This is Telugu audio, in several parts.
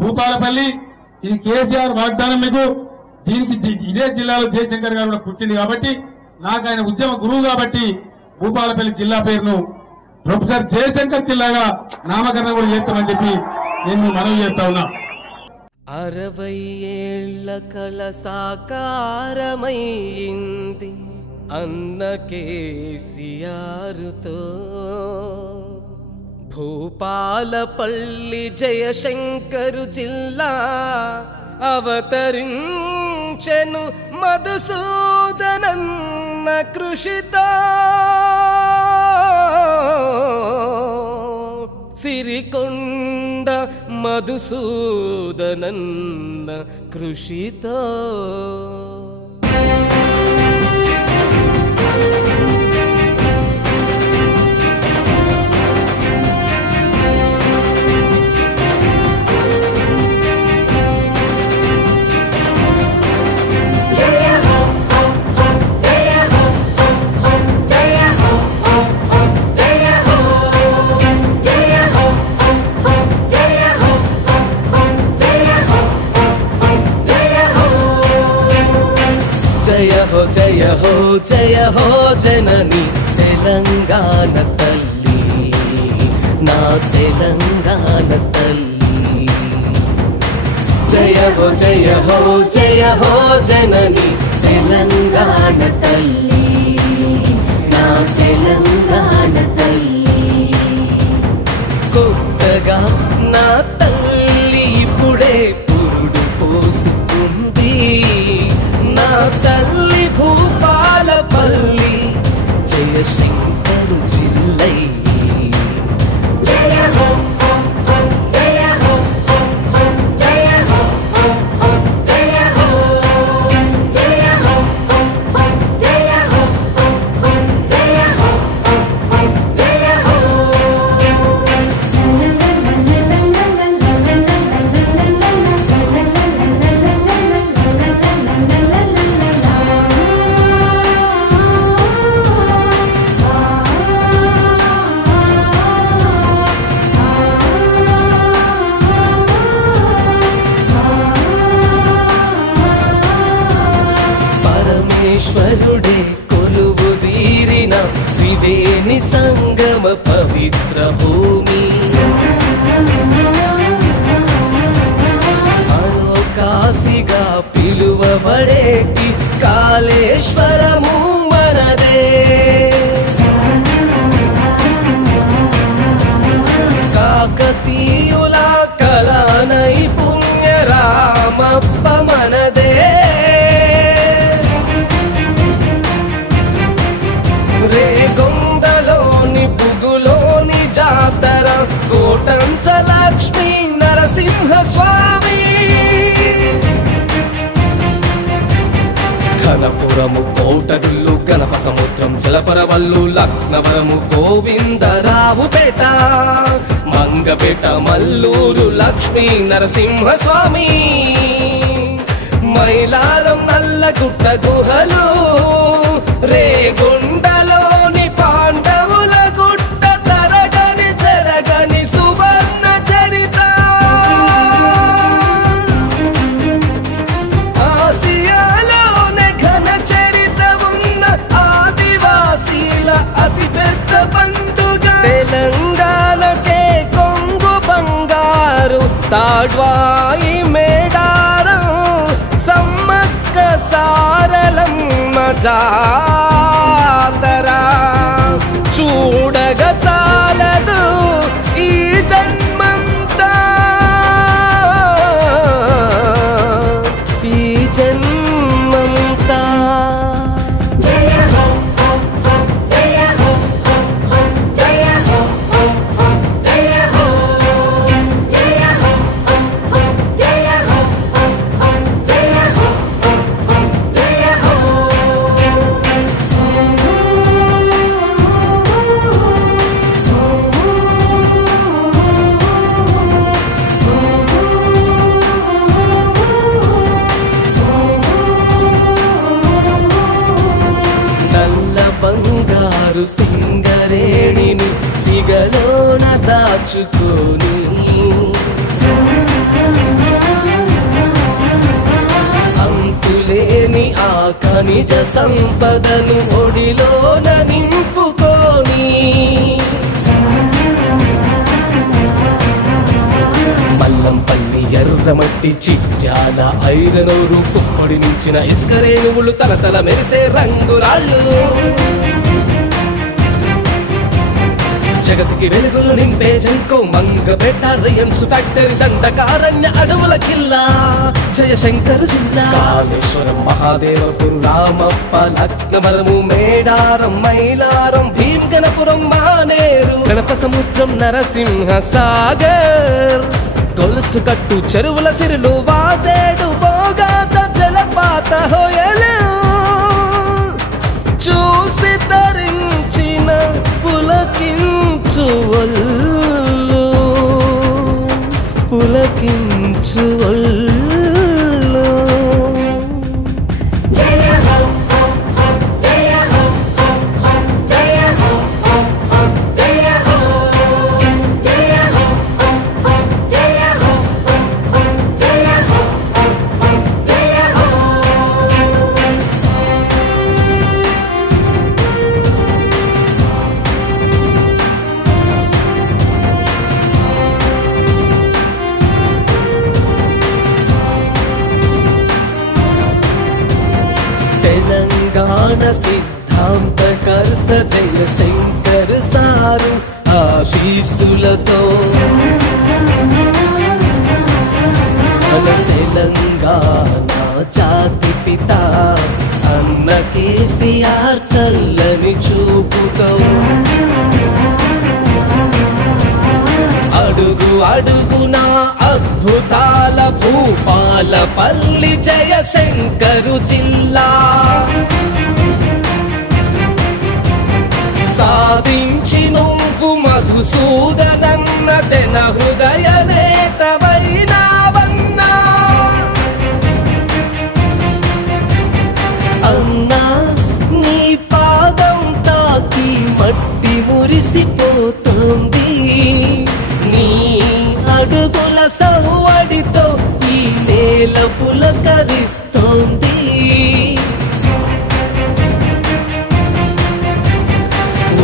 భూపాలపల్లి ఇది కేసీఆర్ వాగ్దానం మీకు. దీనికి ఇదే జిల్లాలో జయశంకర్ గారు కూడా పుట్టింది కాబట్టి నాకు ఆయన ఉద్యమ గురువు కాబట్టి భూపాలపల్లి జిల్లా పేరును ప్రొఫెసర్ జయశంకర్ జిల్లాగా నామకరణం కూడా చేస్తామని చెప్పి నేను మనవి చేస్తా ఉన్నా. 60 ఏళ్ల కల సాకారమైంది అన్న కేసీఆర్తో. భూపాలపల్లి జయశంకరు జిల్లా అవతరించెను మధుసూదనన్న కృషితో. సిరికొండ మధుసూదనన్న కృషితో. జయ హో జయ హో జనని తెలంగాణ తల్లి, నా తెలంగాణ తల్లి. జయ హో జయ హో జయ హో జనని తెలంగాణ తల్లి, నా తెలంగాణ తల్లి. కొత్తగా నా తల్లి ఇప్పుడే పురుడు పోసుకుంది. నా తల్లి భూపాలపల్లి జయశంకరు జిల్లై. జయ హో జయ హో జయ హో జయ హో జయ హో జయ హో జయ హో జయ హో. పరమేశ్వరుడే కొలువు తీరిన త్రివేణి సంగమ పవిత్ర భూమి. కాశీగా పిలువబడేటి కాళేశ్వరము మనదే. కాకతీయుల కళా నైపుణ్య రామప్ప మనదే. రేగొండలోని పుగులోని జాతర కోటంచ లక్ష్మీ నరసింహ స్వామి. ఘనపురము కోటగుళ్ళు గణప సముద్రం జలపరవల్లు లక్నవరము గోవిందరావుపేట మంగపేట మల్లూరు లక్ష్మీ నరసింహ స్వామి. మైలారం నల్లగుట్ట గుహలు రేగొండలోని పాండవుల గుట్ట తరగని జరగని సువర్ణ చరిత. ఆసియాలోనే ఘన చరిత ఉన్న ఆదివాసీల అతి పెద్ద పండుగ. తెలంగాణకే కొంగు బంగారు తాడ్వాయి మేడారం సమ్మక్క సారలమ్మ జాతర చూడగ చాలదు ఈ జన్మంతా, ఈ జన్మంతా. జయ హో జయ హో జయ హో జయ హో జయ హో జయ హో జయ హో జయ హో. నల్ల బంగారు సింగరేణిని సిగలోన దాచుకొని ఆ ఖనిజ సంపదను ఒడిలోన నింపుకొని మల్లంపల్లి ఎర్రమట్టి చిట్యాల ఐరనూరు కుప్పడి మించిన ఇసుక రేణువులు తలతల మెరిసే రంగురాళ్ళు జగతికి వెలుగులు నింపే జంకో మంగపేట రేయమ్స్ ఫ్యాక్టరీ దండకారణ్య అడవుల కిల్లా జయశంకర్ జిల్లా కాళేశ్వరం మహాదేవపురం రామప్ప లక్నవరము మేడారం మైలారం భీమగనపురం మానేరు గణప సముద్రం నరసింహ సాగర్ గొలుసు కట్టు చెరువుల సిరులు వాజేడు బోగాత జలపాత హోయలు చూసి తరించిన పులకించు ఒళ్ళు పులకించు ఒళ్ళు తెలంగాణ సిద్ధాంతకర్త జయశంకర్ సారు ఆశీస్సులతో మన తెలంగాణ జాతి పిత అన్న కేసీఆర్ చల్లని చూపుతో అడుగు అడుగునా అద్భుతాల భూపాలపల్లి జయశంకరు జిల్లా సాధించి నువ్వు మధుసూదనన్న జన హృదయ నేతవైనావన్నా అన్నా నీ పాదం తాకి మట్టి మురిసిపోతుంది నీ అడుగుల సవ్వడితో ఈ నేల పులకరిస్తోంది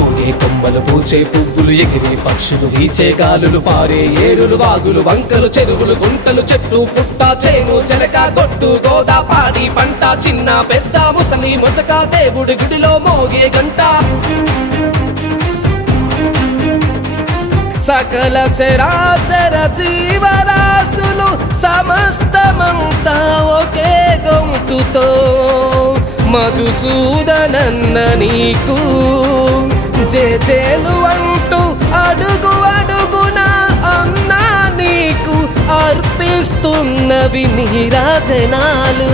ఊగే కొమ్మలు పూచే పువ్వులు ఎగిరే పక్షులు వీచే గాలులు పారే ఏరులు వాగులు వంకలు చెరువులు గుంటలు చెట్టు పుట్ట చేను చెలక గొట్టు గోదా పాడి పంట చిన్న పెద్ద ముసలి మొతక దేవుడి గుడిలో మోగే గంట సకల చరాచర జీవరాశులు సమస్తమంతా ఒకే గొంతుతో మధుసూదనన్న నీకు జేజేలు అంటూ అడుగు అడుగున అన్నా నీకు అర్పిస్తున్నవి నీరాజనాలు.